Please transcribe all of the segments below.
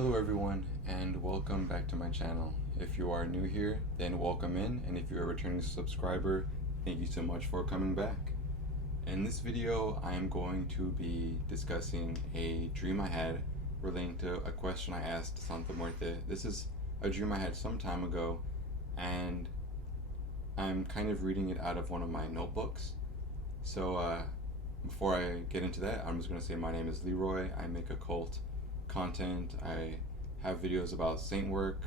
Hello everyone and welcome back to my channel. If you are new here, then welcome in, and if you're a returning subscriber, thank you so much for coming back. In this video, I am going to be discussing a dream I had relating to a question I asked Santa Muerte. This is a dream I had some time ago, and I'm kind of reading it out of one of my notebooks. So before I get into that, I'm just going to say my name is Leroy. I make occult content. I have videos about saint work,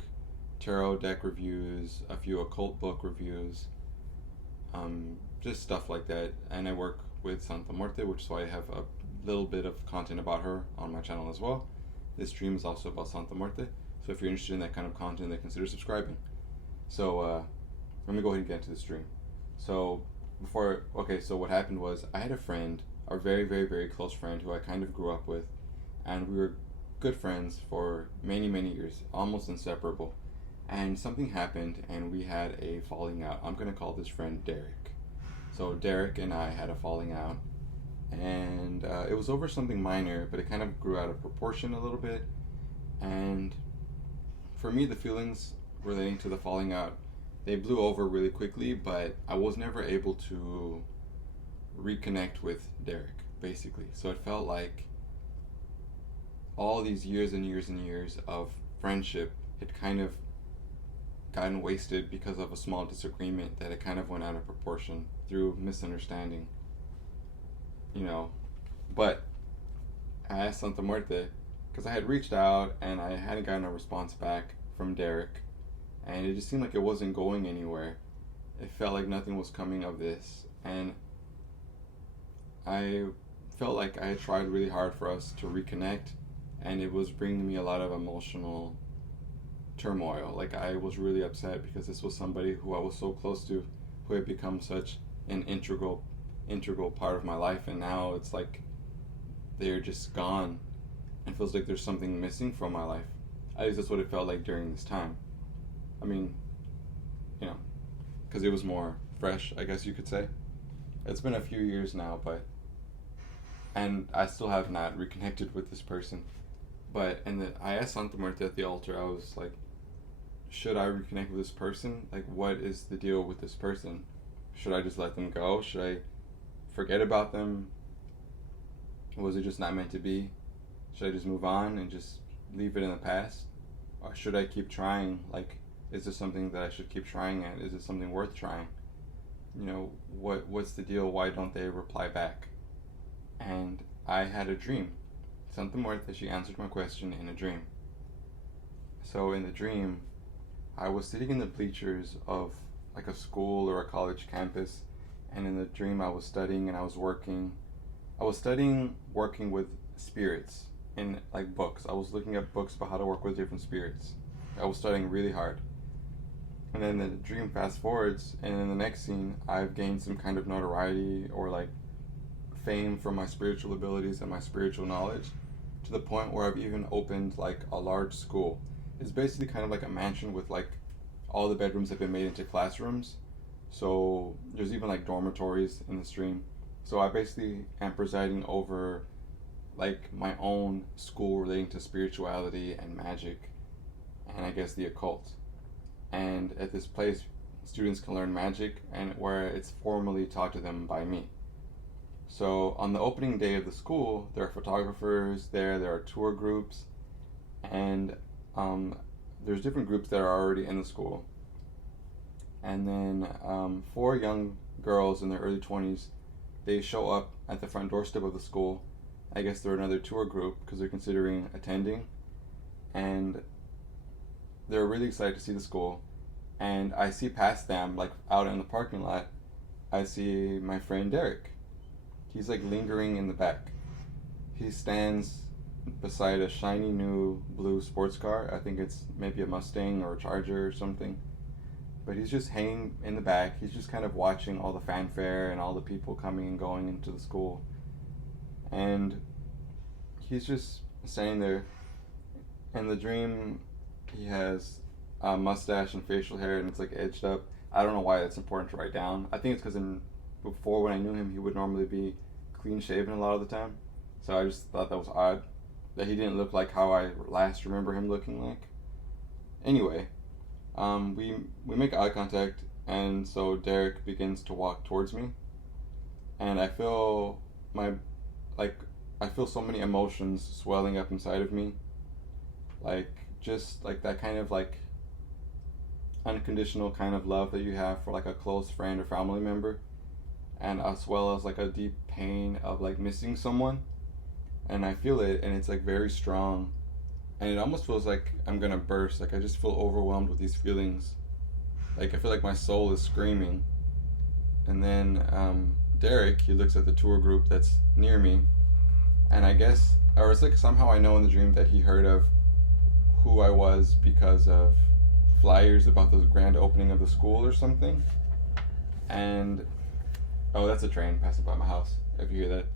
tarot deck reviews, a few occult book reviews, just stuff like that. And I work with Santa Muerte, which is why I have a little bit of content about her on my channel as well. This stream is also about Santa Muerte, so if you're interested in that kind of content, then consider subscribing. So let me go ahead and get into the stream. So what happened was I had a friend, a very, very, very close friend who I kind of grew up with, and we were good friends for many, many years, almost inseparable. And something happened and we had a falling out. I'm going to call this friend Derek. So Derek and I had a falling out, and it was over something minor, but it kind of grew out of proportion a little bit. And for me, the feelings relating to the falling out, they blew over really quickly, but I was never able to reconnect with Derek, basically. So it felt like all these years and years and years of friendship had kind of gotten wasted because of a small disagreement that it kind of went out of proportion through misunderstanding, But I asked Santa Muerte because I had reached out and I hadn't gotten a response back from Derek, and it just seemed like it wasn't going anywhere. It felt like nothing was coming of this, and I felt like I had tried really hard for us to reconnect, and it was bringing me a lot of emotional turmoil. Like, I was really upset because this was somebody who I was so close to, who had become such an integral part of my life, and now it's like they're just gone. It feels like there's something missing from my life. At least that's what it felt like during this time. I mean, because it was more fresh, I guess you could say. It's been a few years now, and I still have not reconnected with this person. I asked Santa Muerte at the altar, I was like, should I reconnect with this person? Like, what is the deal with this person? Should I just let them go? Should I forget about them? Was it just not meant to be? Should I just move on and just leave it in the past? Or should I keep trying? Like, is this something that I should keep trying at? Is it something worth trying? What's the deal? Why don't they reply back? And I had a dream. Santa Muerte, she answered my question in a dream. So in the dream, I was sitting in the bleachers of like a school or a college campus, and in the dream I was studying and I was working. I was studying working with spirits in like books. I was looking at books about how to work with different spirits. I was studying really hard. And then the dream fast forwards, and in the next scene, I've gained some kind of notoriety or like fame from my spiritual abilities and my spiritual knowledge, to the point where I've even opened like a large school. It's basically kind of like a mansion with like all the bedrooms have been made into classrooms. So there's even like dormitories in the stream. So I basically am presiding over like my own school relating to spirituality and magic, and I guess the occult. And at this place, students can learn magic, and where it's formally taught to them by me. So on the opening day of the school, there are photographers there are tour groups, and there's different groups that are already in the school. And then 4 young girls in their early 20s, they show up at the front doorstep of the school. I guess they're another tour group because they're considering attending, and they're really excited to see the school. And I see past them, like out in the parking lot, I see my friend Derek. He's like lingering in the back. He stands beside a shiny new blue sports car. I think it's maybe a Mustang or a Charger or something. But he's just hanging in the back. He's just kind of watching all the fanfare and all the people coming and going into the school. And he's just standing there. In the dream, he has a mustache and facial hair, and it's like edged up. I don't know why that's important to write down. I think it's because before, when I knew him, he would normally be clean shaven a lot of the time. So I just thought that was odd. that he didn't look like how I last remember him looking like. Anyway, we make eye contact, and so Derek begins to walk towards me, and I feel my like I feel so many emotions swelling up inside of me, like just like that kind of like unconditional kind of love that you have for like a close friend or family member, and as well as like a deep pain of like missing someone, and I feel it, and it's like very strong, and it almost feels like I'm gonna burst. Like I just feel overwhelmed with these feelings. Like I feel like my soul is screaming. And then Derek, he looks at the tour group that's near me, and I guess, or it's like somehow I know in the dream that he heard of who I was because of flyers about the grand opening of the school or something. And oh, that's a train passing by my house, if you hear that.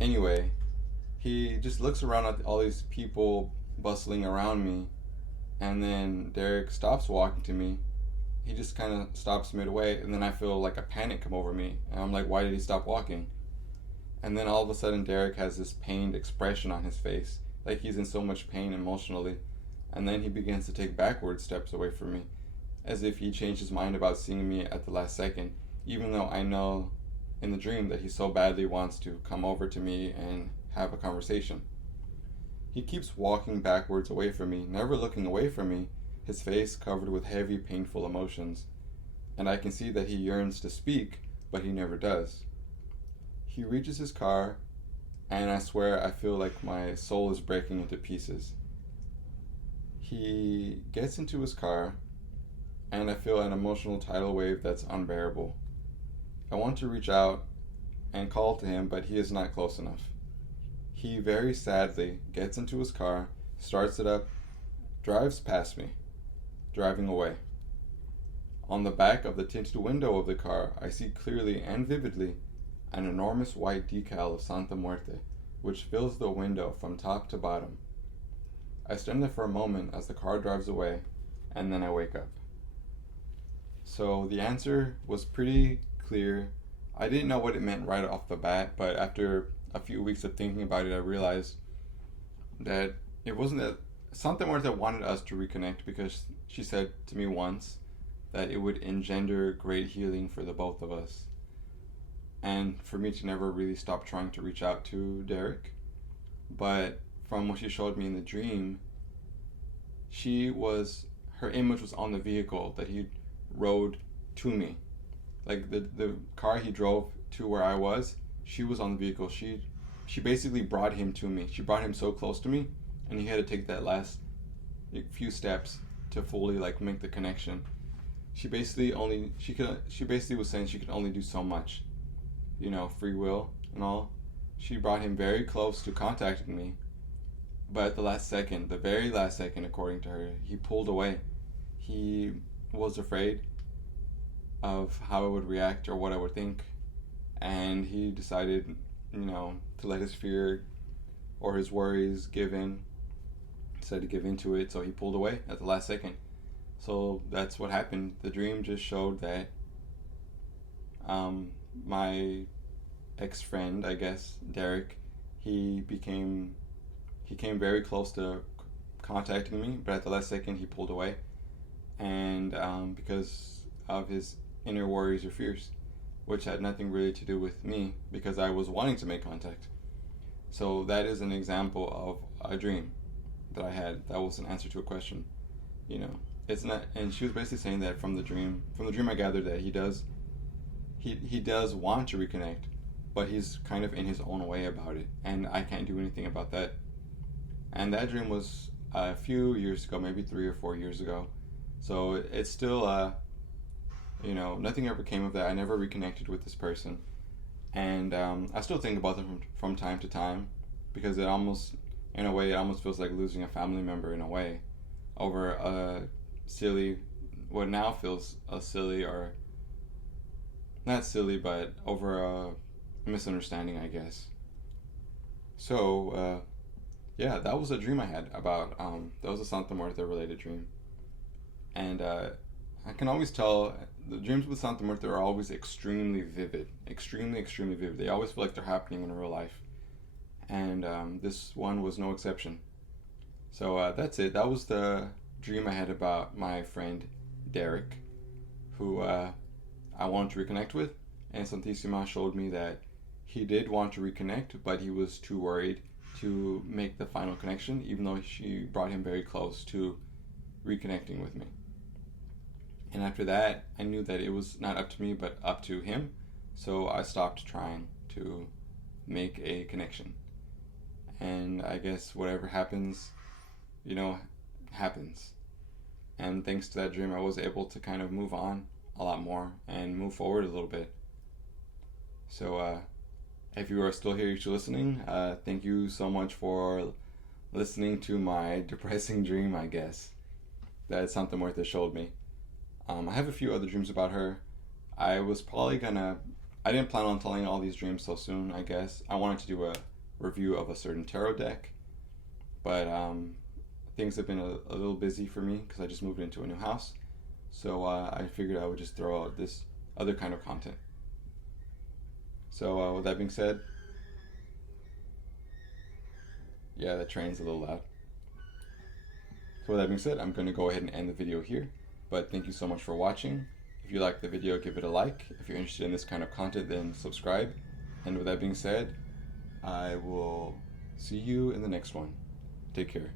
Anyway, he just looks around at all these people bustling around me, and then Derek stops walking to me. He just kind of stops midway, and then I feel like a panic come over me, and I'm like, why did he stop walking? And then all of a sudden Derek has this pained expression on his face, like he's in so much pain emotionally, and then he begins to take backward steps away from me, as if he changed his mind about seeing me at the last second, even though I know in the dream that he so badly wants to come over to me and have a conversation. He keeps walking backwards away from me, never looking away from me, his face covered with heavy, painful emotions, and I can see that he yearns to speak, but he never does. He reaches his car, and I swear I feel like my soul is breaking into pieces. He gets into his car, and I feel an emotional tidal wave that's unbearable. I want to reach out and call to him, but he is not close enough. He very sadly gets into his car, starts it up, drives past me, driving away. On the back of the tinted window of the car, I see clearly and vividly an enormous white decal of Santa Muerte, which fills the window from top to bottom. I stand there for a moment as the car drives away, and then I wake up. So the answer was pretty clear. I didn't know what it meant right off the bat, but after a few weeks of thinking about it, I realized that it wasn't that Santa Muerte wanted us to reconnect, because she said to me once that it would engender great healing for the both of us, and for me to never really stop trying to reach out to Derek. But from what she showed me in the dream, her image was on the vehicle that he rode to me. Like the car he drove to where I was, she was on the vehicle. She basically brought him to me. She brought him so close to me, and he had to take that last few steps to fully like make the connection. She basically was saying she could only do so much, free will and all. She brought him very close to contacting me, but at the very last second, according to her, he pulled away. He was afraid of how I would react or what I would think, and he decided, to let his fear or his worries give in. Decided to give into it, so he pulled away at the last second. So that's what happened. The dream just showed that my ex-friend, I guess, Derek, he came very close to contacting me, but at the last second he pulled away, and because of his inner worries or fears, which had nothing really to do with me, because I was wanting to make contact. So that is an example of a dream that I had. That was an answer to a question. It's not, and she was basically saying that from the dream I gathered that he does want to reconnect, but he's kind of in his own way about it, and I can't do anything about that. And that dream was a few years ago, maybe 3 or 4 years ago. So it's still nothing ever came of that. I never reconnected with this person, and I still think about them from time to time, because it almost feels like losing a family member in a way, over a silly, what now feels a silly, or not silly, but over a misunderstanding, I guess. So yeah, that was a dream I had about that was a Santa Muerte related dream, and I can always tell the dreams with Santa Muerte are always extremely vivid, extremely vivid. They always feel like they're happening in real life, and this one was no exception. So that's it. That was the dream I had about my friend Derek, who I wanted to reconnect with. And Santissima showed me that he did want to reconnect, but he was too worried to make the final connection, even though she brought him very close to reconnecting with me. And after that, I knew that it was not up to me, but up to him. So I stopped trying to make a connection. And I guess whatever happens, happens. And thanks to that dream, I was able to kind of move on a lot more and move forward a little bit. So, if you are still here, you're listening, thank you so much for listening to my depressing dream, I guess, that Santa Muerte showed me. I have a few other dreams about her. I didn't plan on telling all these dreams so soon, I guess. I wanted to do a review of a certain tarot deck, but things have been a little busy for me because I just moved into a new house. So I figured I would just throw out this other kind of content. So with that being said, yeah, the train's a little loud. So with that being said, I'm going to go ahead and end the video here. But thank you so much for watching. If you liked the video, give it a like. If you're interested in this kind of content, then subscribe. And with that being said, I will see you in the next one. Take care.